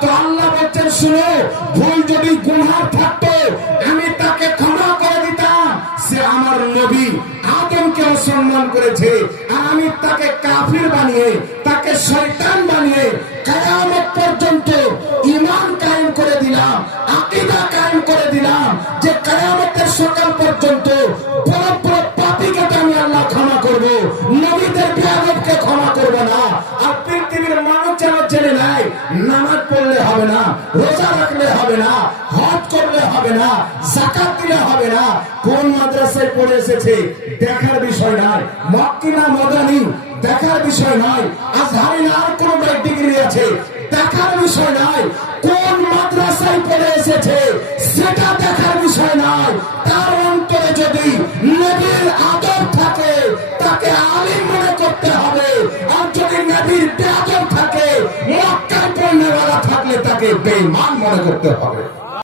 তো আল্লাহ বলছেন শুনো, ভুল যদি গুনাহ থাকতো আমি তাকে ক্ষমা করে দিতাম। সে আমার নবী আদমকে অসম্মান করেছে, আর আমি তাকে কাফির বানিয়ে, তাকে শয়তান বানিয়ে কিয়ামত পর্যন্ত ঈমান কায়েম করে দিলাম, আকীদা কায়েম করে দিলাম যে কিয়ামতের সকাল পর্যন্ত বড় বড় পাপীকে আমি আল্লাহ ক্ষমা করব, নবীদের বেয়াদবকে ক্ষমা করব না। আর পৃথিবীর মানুষ যেন জেনে নেয়, নামাজ পড়লে হবে না, রোজা রাখলে হবে না, হজ করলে হবে না, যাকাত দিলে হবে না, কোন মাদ্রাসায় পড়ে এসেছে দেখার বিষয় নয়, মক্কি না মদানি দেখার বিষয় নয়, আজহারি না আর কোন ডিগ্রি আছে দেখার বিষয় নয়, কোন মাদ্রাসায় পড়ে এসেছে সেটা দেখার বিষয় নয়। তার অন্তরে যদি নবীর আদর থাকে তাকে আলিম মনে করতে হবে, আর যদি নবীর বেয়াদব থাকে, মক্কায় পড়নেওয়ালা থাকলে তাকে বেঈমান মনে করতে হবে।